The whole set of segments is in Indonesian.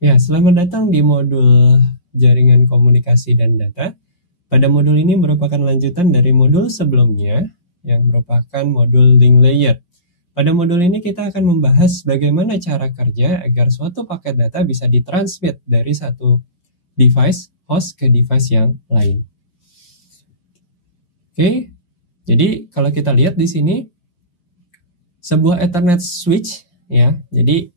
Ya, selamat datang di modul jaringan komunikasi dan data. Pada modul ini merupakan lanjutan dari modul sebelumnya yang merupakan modul link layer. Pada modul ini kita akan membahas bagaimana cara kerja agar suatu paket data bisa ditransmit dari satu device host ke device yang lain. Oke, jadi kalau kita lihat di sini sebuah Ethernet switch ya. Jadi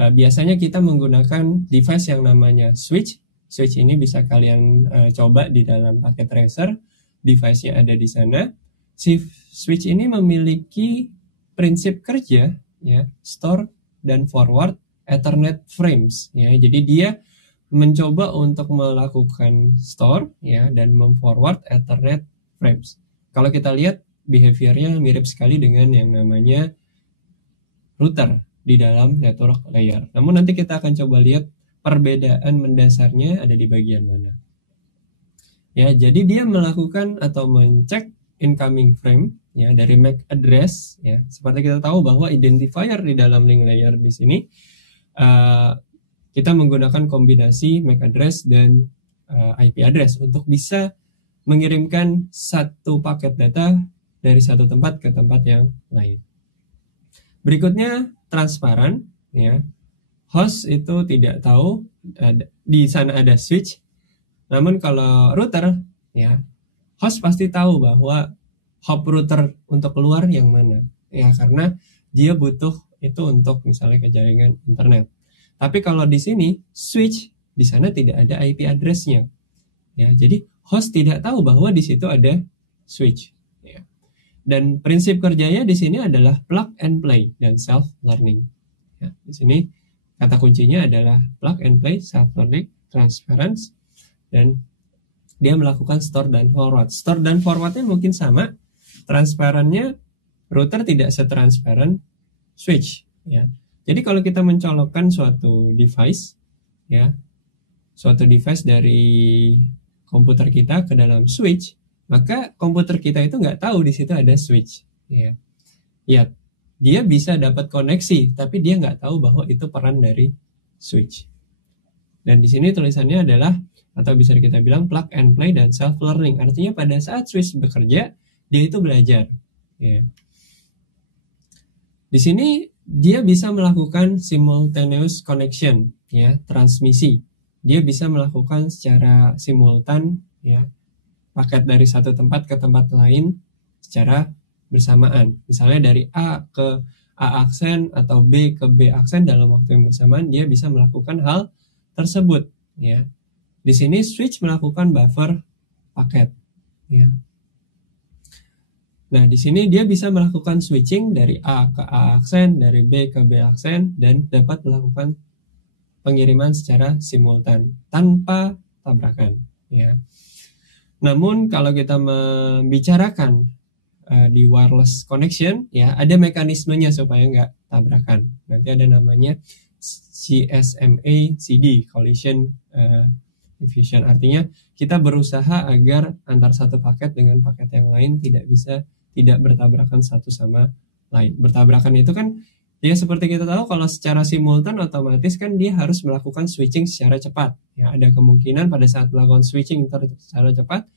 biasanya kita menggunakan device yang namanya switch. Switch ini bisa kalian coba di dalam paket tracer, device-nya ada di sana. Si switch ini memiliki prinsip kerja ya, store dan forward Ethernet frames ya. Jadi dia mencoba untuk melakukan store ya dan memforward Ethernet frames. Kalau kita lihat behaviornya mirip sekali dengan yang namanya router di dalam network layer. Namun nanti kita akan coba lihat perbedaan mendasarnya ada di bagian mana. Ya, jadi dia melakukan atau mencek incoming frame ya dari MAC address ya. Seperti kita tahu bahwa identifier di dalam link layer di sini kita menggunakan kombinasi MAC address dan IP address untuk bisa mengirimkan satu paket data dari satu tempat ke tempat yang lain. Berikutnya transparan ya. Host itu tidak tahu di sana ada switch. Namun kalau router ya, host pasti tahu bahwa hop router untuk keluar yang mana. Ya karena dia butuh itu untuk misalnya ke jaringan internet. Tapi kalau di sini switch di sana tidak ada IP address-nya. Ya, jadi host tidak tahu bahwa di situ ada switch. Ya. Dan prinsip kerjanya di sini adalah plug and play dan self learning. Ya, di sini kata kuncinya adalah plug and play, self learning, transparency, dan dia melakukan store dan forward. Store dan forwardnya mungkin sama. Transparannya router tidak setransparan switch. Ya. Jadi kalau kita mencolokkan suatu device, ya, suatu device dari komputer kita ke dalam switch, maka komputer kita itu nggak tahu di situ ada switch. Ya, ya dia bisa dapat koneksi, tapi dia nggak tahu bahwa itu peran dari switch. Dan di sini tulisannya adalah, atau bisa kita bilang plug and play dan self learning. Artinya pada saat switch bekerja, dia itu belajar. Ya. Di sini dia bisa melakukan simultaneous connection, ya, transmisi. Dia bisa melakukan secara simultan, ya, paket dari satu tempat ke tempat lain secara bersamaan. Misalnya dari A ke A aksen atau B ke B aksen dalam waktu yang bersamaan, dia bisa melakukan hal tersebut. Ya. Di sini switch melakukan buffer paket. Ya. Nah, di sini dia bisa melakukan switching dari A ke A aksen, dari B ke B aksen, dan dapat melakukan pengiriman secara simultan tanpa tabrakan. Ya. Namun kalau kita membicarakan di wireless connection, ya ada mekanismenya supaya nggak tabrakan. Nanti ada namanya CSMA/CD, collision diffusion. Artinya kita berusaha agar antar satu paket dengan paket yang lain tidak bertabrakan satu sama lain. Bertabrakan itu kan ya seperti kita tahu kalau secara simultan otomatis kan dia harus melakukan switching secara cepat. Ya, ada kemungkinan pada saat melakukan switching secara cepat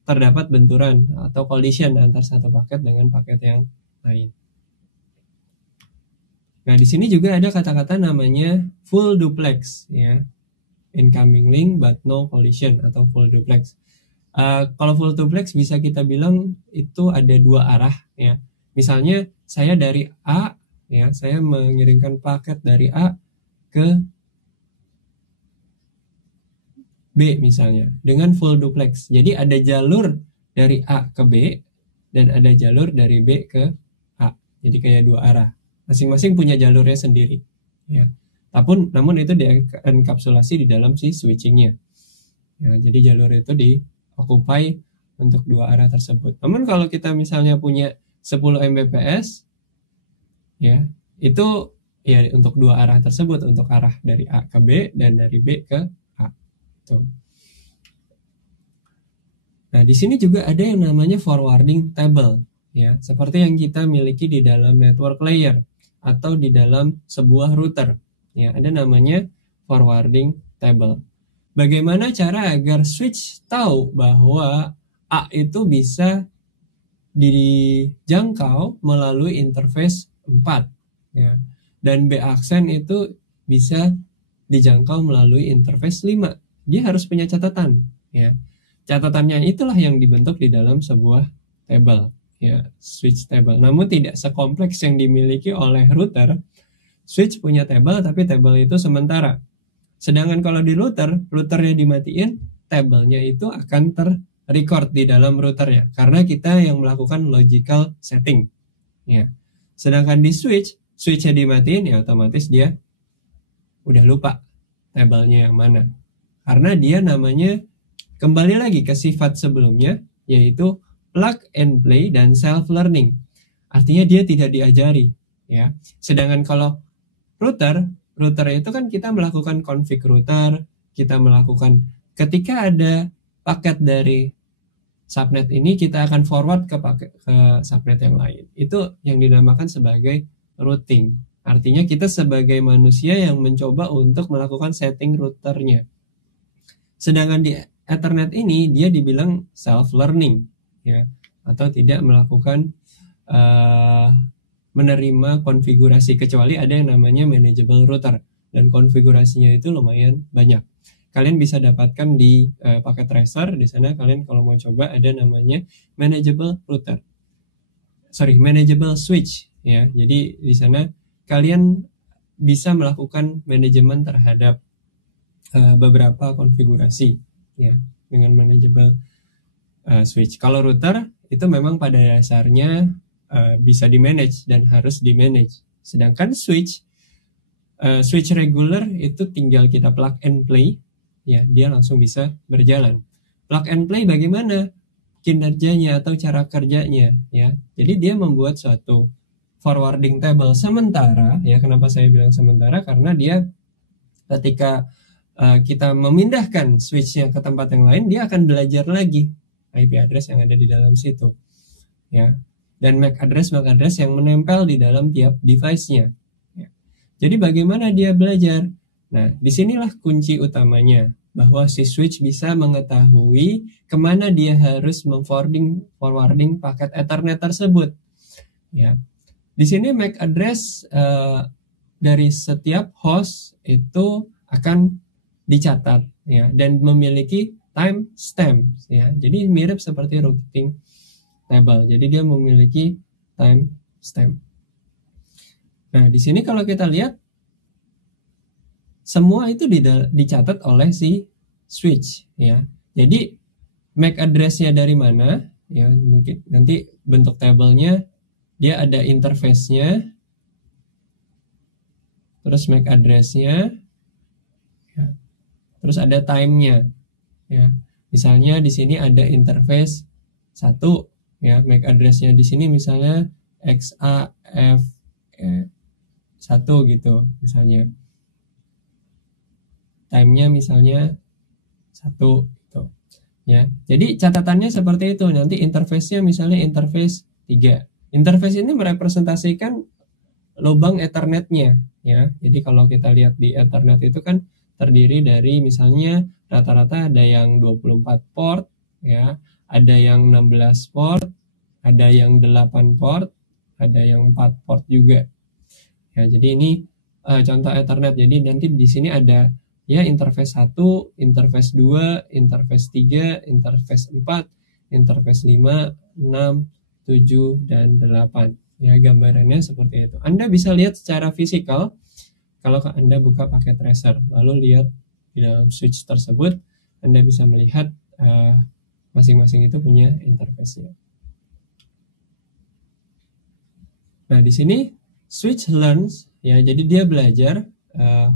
terdapat benturan atau collision antar satu paket dengan paket yang lain. Nah, di sini juga ada kata-kata namanya full duplex ya. Incoming link but no collision atau full duplex. Kalau full duplex bisa kita bilang itu ada dua arah ya. Misalnya saya dari A ya, saya mengirimkan paket dari A ke B misalnya dengan full duplex. Jadi ada jalur dari A ke B dan ada jalur dari B ke A. Jadi kayak dua arah. Masing-masing punya jalurnya sendiri. Ya. Namun itu dienkapsulasi di dalam si switchingnya. Ya, jadi jalur itu di-occupy untuk dua arah tersebut. Namun kalau kita misalnya punya 10 Mbps, ya itu ya untuk dua arah tersebut, untuk arah dari A ke B dan dari B ke A. Tuh. Nah, di sini juga ada yang namanya forwarding table, ya, seperti yang kita miliki di dalam network layer atau di dalam sebuah router. Ya, ada namanya forwarding table. Bagaimana cara agar switch tahu bahwa A itu bisa dijangkau melalui interface 4 ya. Dan B aksen itu bisa dijangkau melalui interface 5. Dia harus punya catatan ya. Catatannya itulah yang dibentuk di dalam sebuah table ya, switch table. Namun tidak sekompleks yang dimiliki oleh router. Switch punya table tapi table itu sementara. Sedangkan kalau di routernya dimatiin, tablenya itu akan record di dalam routernya karena kita yang melakukan logical setting ya. Sedangkan di switchnya dimatiin ya otomatis dia udah lupa tablenya yang mana karena dia namanya kembali lagi ke sifat sebelumnya yaitu plug and play dan self learning, artinya dia tidak diajari ya. Sedangkan kalau router itu kan kita melakukan config router, kita melakukan ketika ada paket dari subnet ini kita akan forward ke subnet yang lain. Itu yang dinamakan sebagai routing. Artinya kita sebagai manusia yang mencoba untuk melakukan setting routernya. Sedangkan di Ethernet ini dia dibilang self learning ya, atau tidak melakukan menerima konfigurasi kecuali ada yang namanya manageable router dan konfigurasinya itu lumayan banyak. Kalian bisa dapatkan di paket tracer. Di sana kalian kalau mau coba ada namanya manageable switch ya. Jadi di sana kalian bisa melakukan manajemen terhadap beberapa konfigurasi ya dengan manageable switch. Kalau router itu memang pada dasarnya bisa di-manage dan harus di-manage. Sedangkan switch regular itu tinggal kita plug and play ya, dia langsung bisa berjalan. Plug and play bagaimana kinerjanya atau cara kerjanya ya. Jadi dia membuat suatu forwarding table sementara ya. Kenapa saya bilang sementara? Karena dia ketika kita memindahkan switchnya ke tempat yang lain, dia akan belajar lagi IP address yang ada di dalam situ ya. Dan MAC address yang menempel di dalam tiap device-nya ya. Jadi bagaimana dia belajar? Nah, disinilah kunci utamanya, bahwa si switch bisa mengetahui kemana dia harus forwarding paket Ethernet tersebut. Ya, di sini MAC address dari setiap host itu akan dicatat ya dan memiliki timestamp ya. Jadi mirip seperti routing table. Jadi dia memiliki timestamp. Nah, di sini kalau kita lihat semua itu dicatat oleh si switch ya. Jadi MAC address-nya dari mana ya, mungkin nanti bentuk tabelnya dia ada interface-nya, terus MAC address-nya ya, terus ada time-nya ya. Misalnya di sini ada interface 1 ya, MAC address-nya di sini misalnya XAF1 gitu misalnya. Time-nya misalnya 1 gitu ya. Jadi catatannya seperti itu. Nanti interface-nya misalnya interface 3. Interface ini merepresentasikan lubang Ethernet-nya ya. Jadi kalau kita lihat di Ethernet itu kan terdiri dari misalnya rata-rata ada yang 24 port ya, ada yang 16 port, ada yang 8 port, ada yang 4 port juga. Ya, jadi ini contoh Ethernet. Jadi nanti di sini ada ya interface 1, interface 2, interface 3, interface 4, interface 5, 6, 7, dan 8. Ya, gambarannya seperti itu. Anda bisa lihat secara fisikal kalau Anda buka paket tracer, lalu lihat di dalam switch tersebut, Anda bisa melihat masing-masing itu punya interface-nya. Nah, di sini switch learns ya, jadi dia belajar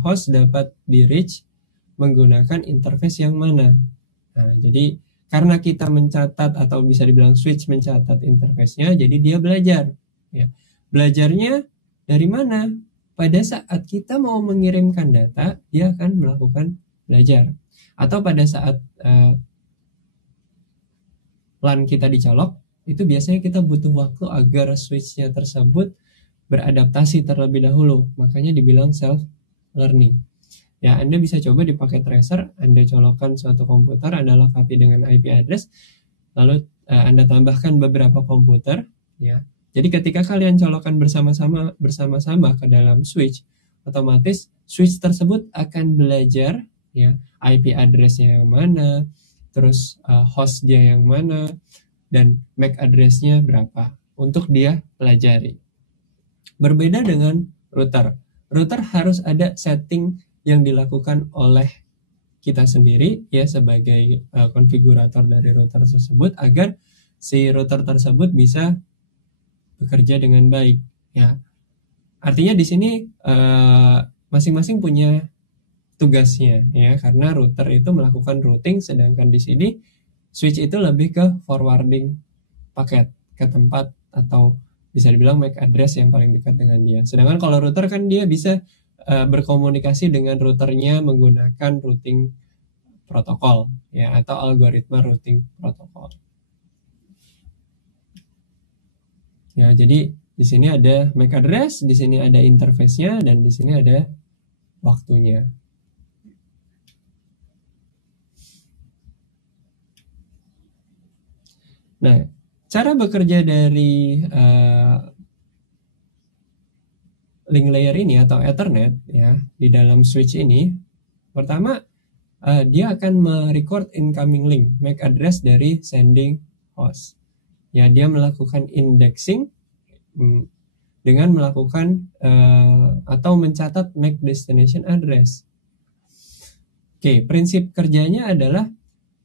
host dapat di reach menggunakan interface yang mana. Nah, jadi karena kita mencatat atau bisa dibilang switch mencatat interface-nya, jadi dia belajar. Ya. Belajarnya dari mana? Pada saat kita mau mengirimkan data, dia akan melakukan belajar. Atau pada saat LAN kita dicolok, itu biasanya kita butuh waktu agar switch-nya tersebut beradaptasi terlebih dahulu. Makanya dibilang self learning. Ya, Anda bisa coba di paket tracer, Anda colokkan suatu komputer, Anda lengkapi dengan IP address, lalu Anda tambahkan beberapa komputer, ya. Jadi ketika kalian colokkan bersama-sama ke dalam switch, otomatis switch tersebut akan belajar, ya, IP address-nya yang mana, terus host dia yang mana, dan MAC address-nya berapa untuk dia pelajari. Berbeda dengan router. Router harus ada setting yang dilakukan oleh kita sendiri, ya, sebagai konfigurator dari router tersebut, agar si router tersebut bisa bekerja dengan baik, ya. Artinya di sini masing-masing punya tugasnya, ya, karena router itu melakukan routing, sedangkan di sini switch itu lebih ke forwarding paket ke tempat atau bisa dibilang MAC address yang paling dekat dengan dia. Sedangkan kalau router kan dia bisa berkomunikasi dengan routernya menggunakan routing protokol, ya, atau algoritma routing protokol. Ya, jadi di sini ada MAC address, di sini ada interface-nya, dan di sini ada waktunya. Nah, cara bekerja dari link layer ini atau Ethernet, ya, di dalam switch ini, pertama dia akan merecord incoming link MAC address dari sending host. Ya, dia melakukan indexing dengan melakukan atau mencatat MAC destination address. Oke, prinsip kerjanya adalah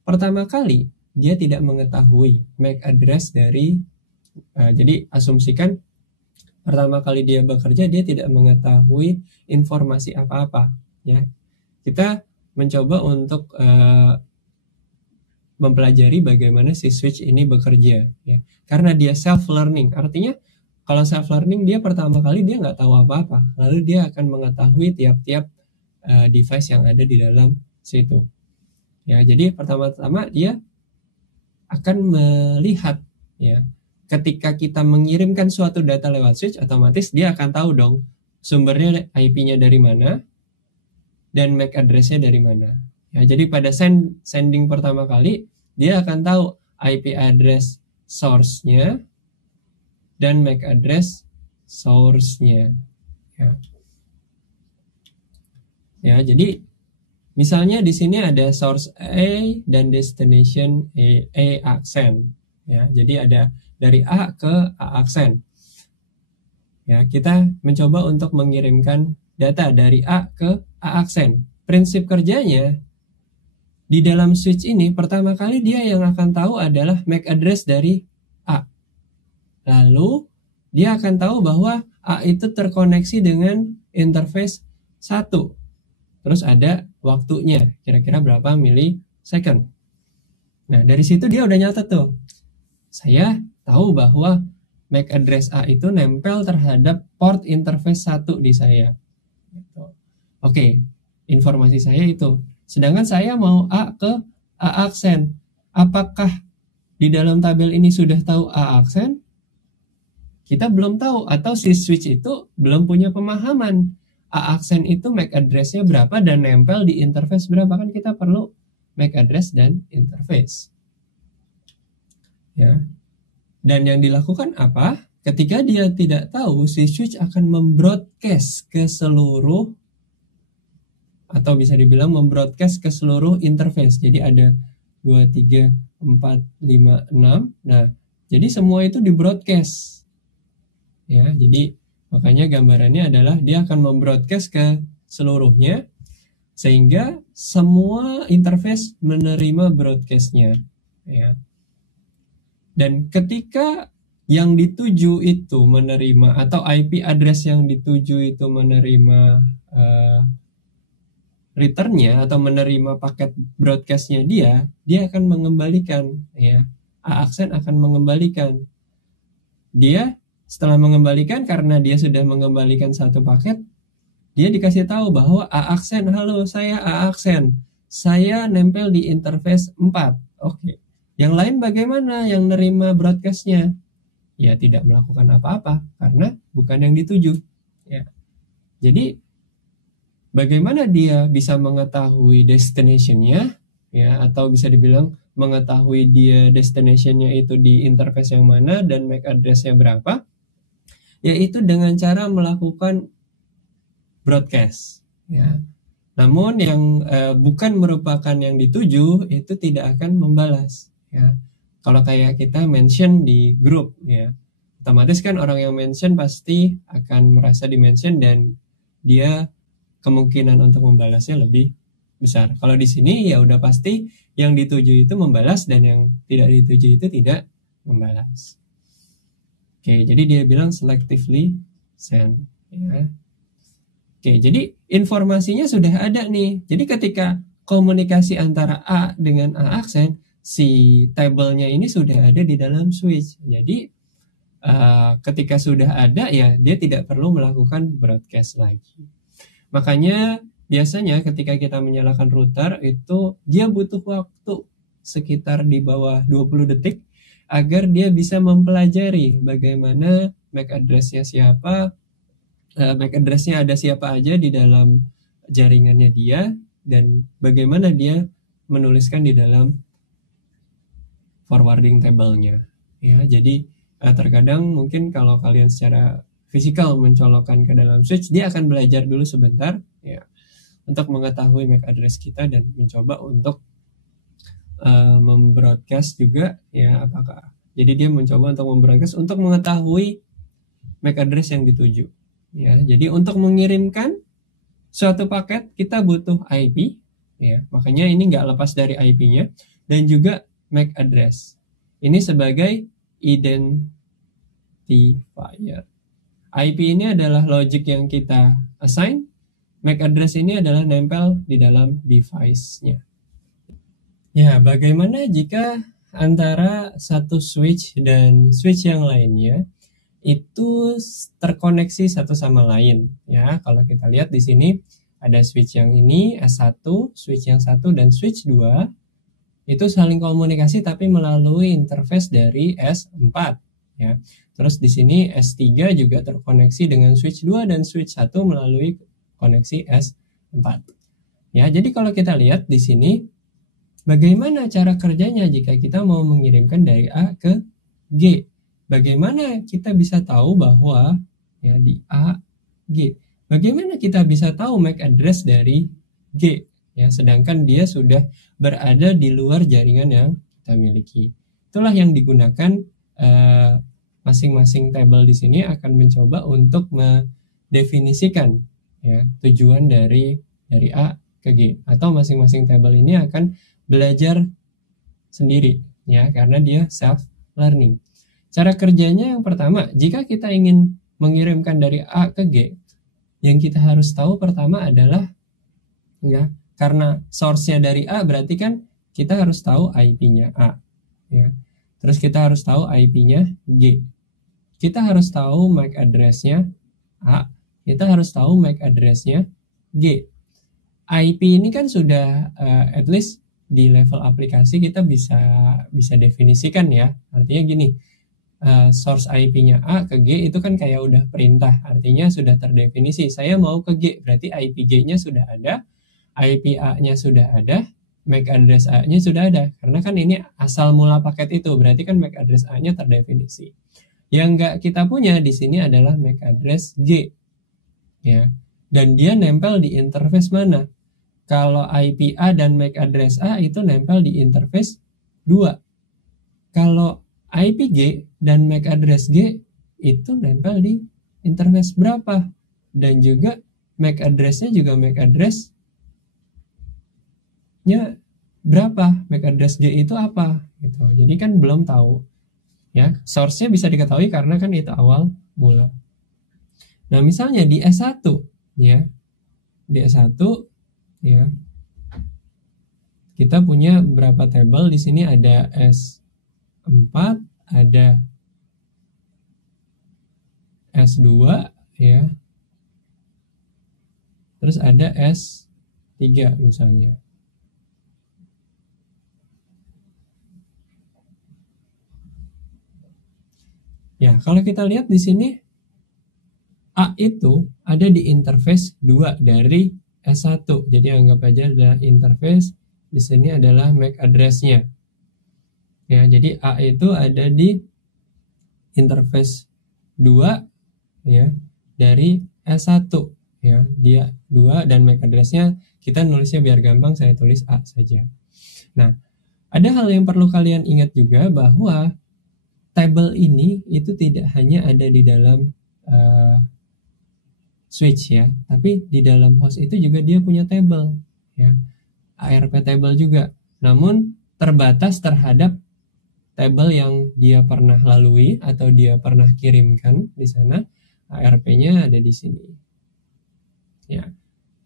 pertama kali dia tidak mengetahui MAC address dari jadi asumsikan pertama kali dia bekerja dia tidak mengetahui informasi apa-apa, ya. Kita mencoba untuk mempelajari bagaimana si switch ini bekerja, ya. Karena dia self learning, artinya kalau self learning dia pertama kali dia nggak tahu apa-apa, lalu dia akan mengetahui tiap-tiap device yang ada di dalam situ, ya. Jadi pertama-tama dia akan melihat, ya, ketika kita mengirimkan suatu data lewat switch, otomatis dia akan tahu dong sumbernya IP-nya dari mana dan MAC address-nya dari mana. Ya, jadi pada sending pertama kali dia akan tahu IP address source-nya dan MAC address source-nya. Ya. Ya, jadi misalnya di sini ada source A dan destination A aksen. Ya, jadi ada dari A ke A aksen. Ya, kita mencoba untuk mengirimkan data dari A ke A aksen. Prinsip kerjanya di dalam switch ini pertama kali dia yang akan tahu adalah MAC address dari A. Lalu dia akan tahu bahwa A itu terkoneksi dengan interface 1. Terus ada waktunya, kira-kira berapa milisecond. Nah, dari situ dia udah nyatet tuh. Saya tahu bahwa MAC address A itu nempel terhadap port interface 1 di saya. Oke, informasi saya itu. Sedangkan saya mau A ke A aksen. Apakah di dalam tabel ini sudah tahu A aksen? Kita belum tahu, atau si switch itu belum punya pemahaman. A aksen itu MAC address-nya berapa dan nempel di interface berapa, kan kita perlu MAC address dan interface. Ya. Dan yang dilakukan apa? Ketika dia tidak tahu, si switch akan membroadcast ke seluruh, atau bisa dibilang membroadcast ke seluruh interface. Jadi ada 2, 3, 4, 5, 6. Nah, jadi semua itu di broadcast. Ya, jadi makanya gambarannya adalah dia akan membroadcast ke seluruhnya sehingga semua interface menerima broadcastnya, ya. Dan ketika yang dituju itu menerima, atau IP address yang dituju itu menerima returnnya atau menerima paket broadcastnya dia akan mengembalikan, ya. A aksen akan mengembalikan. Dia setelah mengembalikan, karena dia sudah mengembalikan satu paket, dia dikasih tahu bahwa A aksen, halo saya A aksen, saya nempel di interface 4. Oke. Yang lain bagaimana yang nerima broadcastnya? Ya tidak melakukan apa-apa karena bukan yang dituju. Ya. Jadi bagaimana dia bisa mengetahui destination-nya, ya, atau bisa dibilang mengetahui dia destination-nya itu di interface yang mana dan MAC address-nya berapa, yaitu dengan cara melakukan broadcast, ya. Namun yang bukan merupakan yang dituju itu tidak akan membalas, ya. Kalau kayak kita mention di grup, ya, otomatis kan orang yang mention pasti akan merasa di mention dan dia kemungkinan untuk membalasnya lebih besar. Kalau di sini ya udah pasti yang dituju itu membalas dan yang tidak dituju itu tidak membalas. Oke, jadi dia bilang selectively send, ya. Oke, jadi informasinya sudah ada nih. Jadi ketika komunikasi antara A dengan A aksen, si tabelnya ini sudah ada di dalam switch. Jadi ketika sudah ada, ya dia tidak perlu melakukan broadcast lagi. Makanya biasanya ketika kita menyalakan router itu dia butuh waktu sekitar di bawah 20 detik agar dia bisa mempelajari bagaimana MAC address-nya siapa, MAC address-nya ada siapa aja di dalam jaringannya dia, dan bagaimana dia menuliskan di dalam forwarding table-nya. Ya, jadi terkadang mungkin kalau kalian secara fisikal mencolokkan ke dalam switch, dia akan belajar dulu sebentar, ya, untuk mengetahui MAC address kita dan mencoba untuk membroadcast juga, ya, apakah. Jadi dia mencoba untuk membroadcast untuk mengetahui MAC address yang dituju. Ya, jadi untuk mengirimkan suatu paket kita butuh IP, ya, makanya ini nggak lepas dari IP-nya, dan juga MAC address. Ini sebagai identifier. IP ini adalah logic yang kita assign, MAC address ini adalah nempel di dalam device-nya. Ya, bagaimana jika antara satu switch dan switch yang lainnya itu terkoneksi satu sama lain, ya. Kalau kita lihat di sini ada switch yang ini S1, switch yang satu dan switch 2 itu saling komunikasi tapi melalui interface dari S4, ya. Terus di sini S3 juga terkoneksi dengan switch 2 dan switch 1 melalui koneksi S4. Ya, jadi kalau kita lihat di sini bagaimana cara kerjanya jika kita mau mengirimkan dari A ke G. Bagaimana kita bisa tahu bahwa, ya, di A, G. Bagaimana kita bisa tahu MAC address dari G, ya, sedangkan dia sudah berada di luar jaringan yang kita miliki. Itulah yang digunakan masing-masing table di sini akan mencoba untuk mendefinisikan, ya, tujuan dari A ke G, atau masing-masing table ini akan belajar sendiri, ya, karena dia self learning. Cara kerjanya yang pertama, jika kita ingin mengirimkan dari A ke G, yang kita harus tahu pertama adalah, ya, karena source-nya dari A berarti kan kita harus tahu IP-nya A, ya. Terus kita harus tahu IP-nya G. Kita harus tahu MAC address-nya A. Kita harus tahu MAC address-nya G. IP ini kan sudah at least di level aplikasi kita bisa definisikan, ya. Artinya gini, source IP-nya A ke G itu kan kayak udah perintah, artinya sudah terdefinisi. Saya mau ke G, berarti IP G-nya sudah ada, IP A-nya sudah ada, MAC address A-nya sudah ada. Karena kan ini asal mula paket itu, berarti kan MAC address A-nya terdefinisi. Yang nggak kita punya di sini adalah MAC address G, ya. Dan dia nempel di interface mana? Kalau IP A dan MAC address A itu nempel di interface 2. Kalau IP G dan MAC address G itu nempel di interface berapa? Dan juga MAC address-nya juga MAC address berapa, MAC address G itu apa gitu. Jadi kan belum tahu, ya. Source-nya bisa diketahui karena kan itu awal mula. Nah, misalnya di S1, ya. Di S1, ya. Kita punya berapa table di sini, ada S4, ada S2, ya. Terus ada S3 misalnya. Ya, kalau kita lihat di sini A itu ada di interface 2 dari S1. Jadi anggap aja adalah interface, di sini adalah MAC address-nya. Ya, jadi A itu ada di interface 2 ya dari S1 ya. Dia 2 dan MAC address-nya kita nulisnya biar gampang, saya tulis A saja. Nah, ada hal yang perlu kalian ingat juga bahwa tabel ini itu tidak hanya ada di dalam switch ya, tapi di dalam host itu juga dia punya table ya, ARP table juga. Namun terbatas terhadap tabel yang dia pernah lalui atau dia pernah kirimkan di sana. ARP-nya ada di sini. Ya.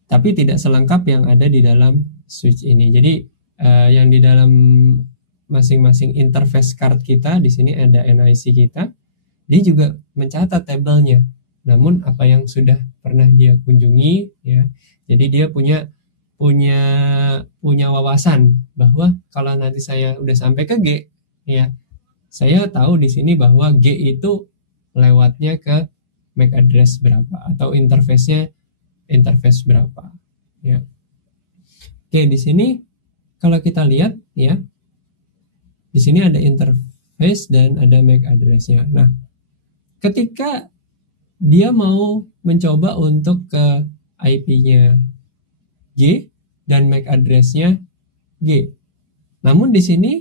Tapi tidak selengkap yang ada di dalam switch ini. Jadi yang di dalam masing-masing interface card kita di sini ada NIC kita. Dia juga mencatat tabelnya. Namun apa yang sudah pernah dia kunjungi ya. Jadi dia punya wawasan bahwa kalau nanti saya udah sampai ke G ya, saya tahu di sini bahwa G itu lewatnya ke MAC address berapa atau interface berapa ya. Oke, di sini kalau kita lihat ya, di sini ada interface dan ada MAC address-nya. Nah, ketika dia mau mencoba untuk ke IP-nya G dan MAC address-nya G. Namun di sini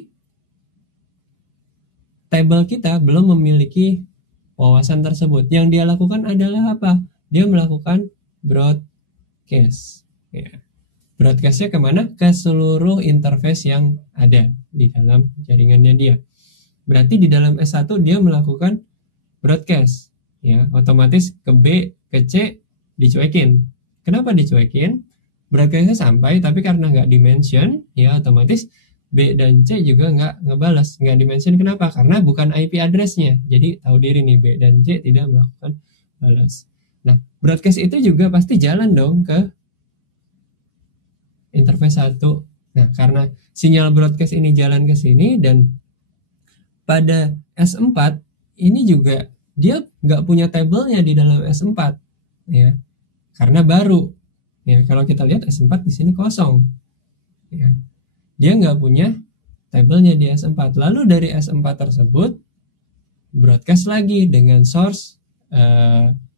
table kita belum memiliki wawasan tersebut. Yang dia lakukan adalah apa? Dia melakukan broadcast. Ya. Broadcastnya kemana? Ke seluruh interface yang ada di dalam jaringannya dia. Berarti di dalam S1 dia melakukan broadcast. Ya, otomatis ke B, ke C dicuekin. Kenapa dicuekin? Broadcastnya sampai, tapi karena nggak dimention, ya otomatis B dan C juga nggak ngebalas, nggak dimention. Kenapa? Karena bukan IP address-nya. Jadi tahu diri nih, B dan C tidak melakukan balas. Nah, broadcast itu juga pasti jalan dong ke interface 1. Nah, karena sinyal broadcast ini jalan ke sini dan pada S4 ini juga dia nggak punya tabelnya di dalam S4 ya. Karena baru. Ya, kalau kita lihat S4 di sini kosong. Ya. Dia nggak punya tabelnya di S4. Lalu dari S4 tersebut broadcast lagi dengan source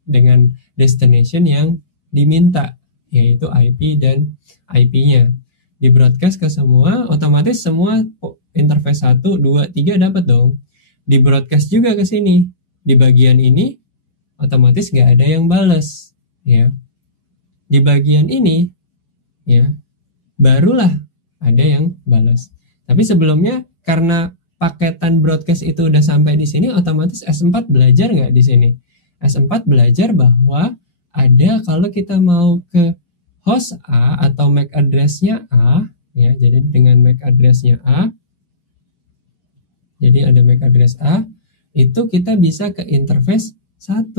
dengan destination yang diminta, yaitu IP dan IP-nya. Di broadcast ke semua, otomatis semua interface 1, 2, 3 dapat dong. Di broadcast juga ke sini. Di bagian ini otomatis nggak ada yang balas ya. Di bagian ini ya barulah ada yang balas. Tapi sebelumnya karena paketan broadcast itu udah sampai di sini, otomatis S4 belajar nggak di sini? S4 belajar bahwa ada kalau kita mau ke host A atau MAC address-nya A ya, jadi dengan MAC address-nya A, jadi ada MAC address A, itu kita bisa ke interface 1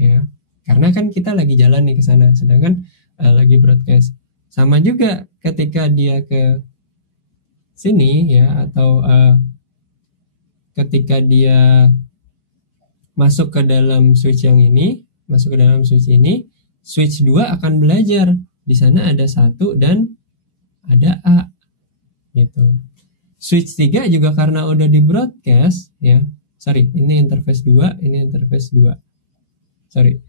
ya. Karena kan kita lagi jalan nih ke sana, sedangkan lagi broadcast. Sama juga ketika dia ke sini ya, atau ketika dia masuk ke dalam switch yang ini, masuk ke dalam switch ini, switch 2 akan belajar. Di sana ada 1 dan ada A gitu. Switch 3 juga karena udah di broadcast ya. Sorry, ini interface 2, ini interface 2. Sorry.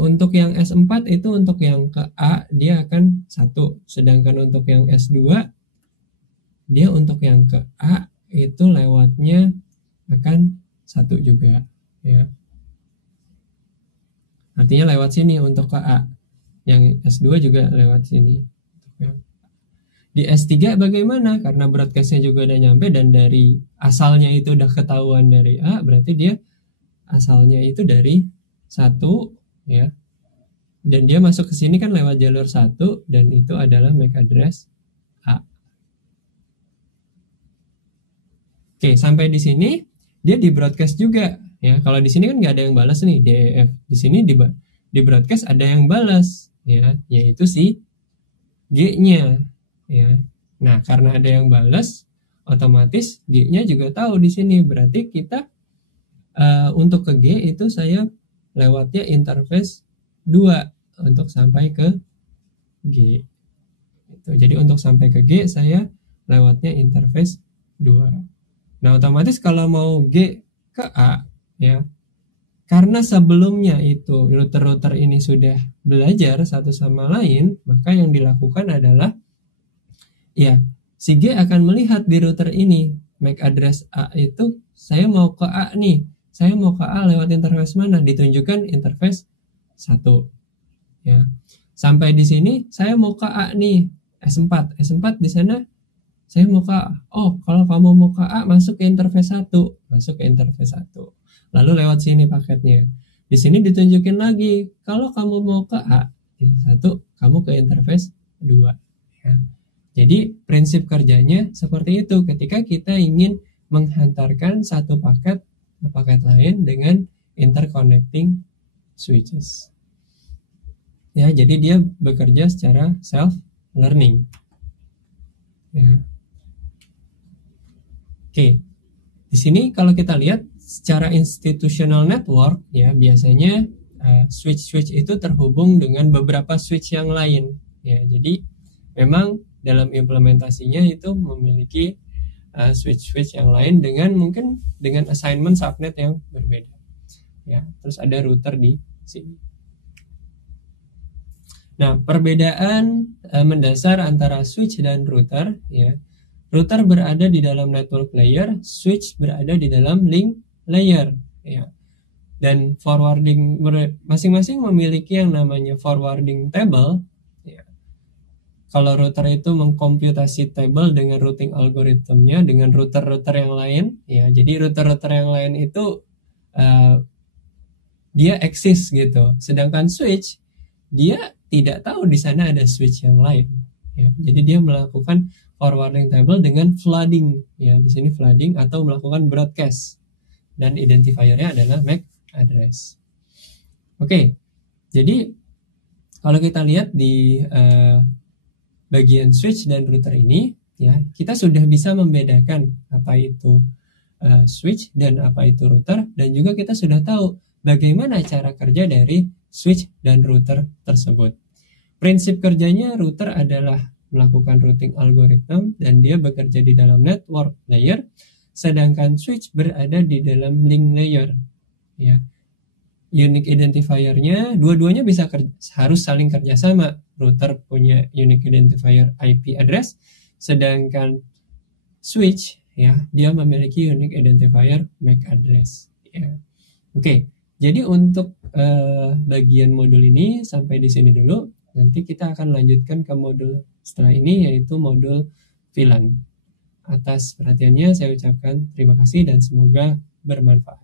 Untuk yang S4 itu untuk yang ke A dia akan 1, sedangkan untuk yang S2 dia untuk yang ke A itu lewatnya akan 1 juga ya. Artinya lewat sini untuk ke A. Yang S2 juga lewat sini. Di S3 bagaimana? Karena broadcastnya juga udah nyampe dan dari asalnya itu udah ketahuan dari A, berarti dia asalnya itu dari 1 ya. Dan dia masuk ke sini kan lewat jalur 1 dan itu adalah MAC address A. Oke, sampai di sini dia di broadcast juga ya. Kalau di sini kan nggak ada yang balas nih, DEF. Di sini di broadcast ada yang balas ya, yaitu si G-nya ya. Nah, karena ada yang balas, otomatis G-nya juga tahu di sini. Berarti kita untuk ke G itu saya lewatnya interface 2 untuk sampai ke G. Gitu. Jadi untuk sampai ke G saya lewatnya interface 2. Nah, otomatis kalau mau G ke A ya, karena sebelumnya itu router-router ini sudah belajar satu sama lain, maka yang dilakukan adalah ya, si G akan melihat di router ini MAC address A itu saya mau ke A nih. Saya mau ke A lewat interface mana? Ditunjukkan interface 1 ya. Sampai di sini saya mau ke A nih, S4. S4 di sana saya mau ke A. Oh, kalau kamu mau ke A masuk ke interface 1, masuk ke interface 1. Lalu lewat sini paketnya. Di sini ditunjukin lagi, kalau kamu mau ke A, 1, kamu ke interface 2 ya. Jadi prinsip kerjanya seperti itu ketika kita ingin menghantarkan satu paket ke paket lain dengan interconnecting switches. Ya, jadi dia bekerja secara self learning. Ya. Oke. Di sini kalau kita lihat secara institutional network ya, biasanya switch-switch itu terhubung dengan beberapa switch yang lain. Ya, jadi memang dalam implementasinya itu memiliki switch-switch yang lain dengan mungkin dengan assignment subnet yang berbeda. Ya, terus ada router di sini. Nah, perbedaan mendasar antara switch dan router ya. Router berada di dalam network layer, switch berada di dalam link layer ya. Dan forwarding masing-masing memiliki yang namanya forwarding table ya. Kalau router itu mengkomputasi table dengan routing algoritmnya dengan router-router yang lain ya. Jadi router-router yang lain itu dia eksis gitu. Sedangkan switch dia tidak tahu di sana ada switch yang lain ya. Jadi dia melakukan forwarding table dengan flooding ya. Di sini flooding atau melakukan broadcast dan identifiernya adalah MAC address. Oke. Jadi kalau kita lihat di bagian switch dan router ini ya, kita sudah bisa membedakan apa itu switch dan apa itu router, dan juga kita sudah tahu bagaimana cara kerja dari switch dan router tersebut. Prinsip kerjanya router adalah melakukan routing algorithm dan dia bekerja di dalam network layer, sedangkan switch berada di dalam link layer ya. Unique identifiernya dua-duanya harus saling kerjasama. Router punya unique identifier IP address, sedangkan switch ya dia memiliki unique identifier MAC address ya. Oke, jadi untuk bagian modul ini sampai di sini dulu. Nanti kita akan lanjutkan ke modul setelah ini, yaitu modul VLAN. Atas perhatiannya saya ucapkan terima kasih dan semoga bermanfaat.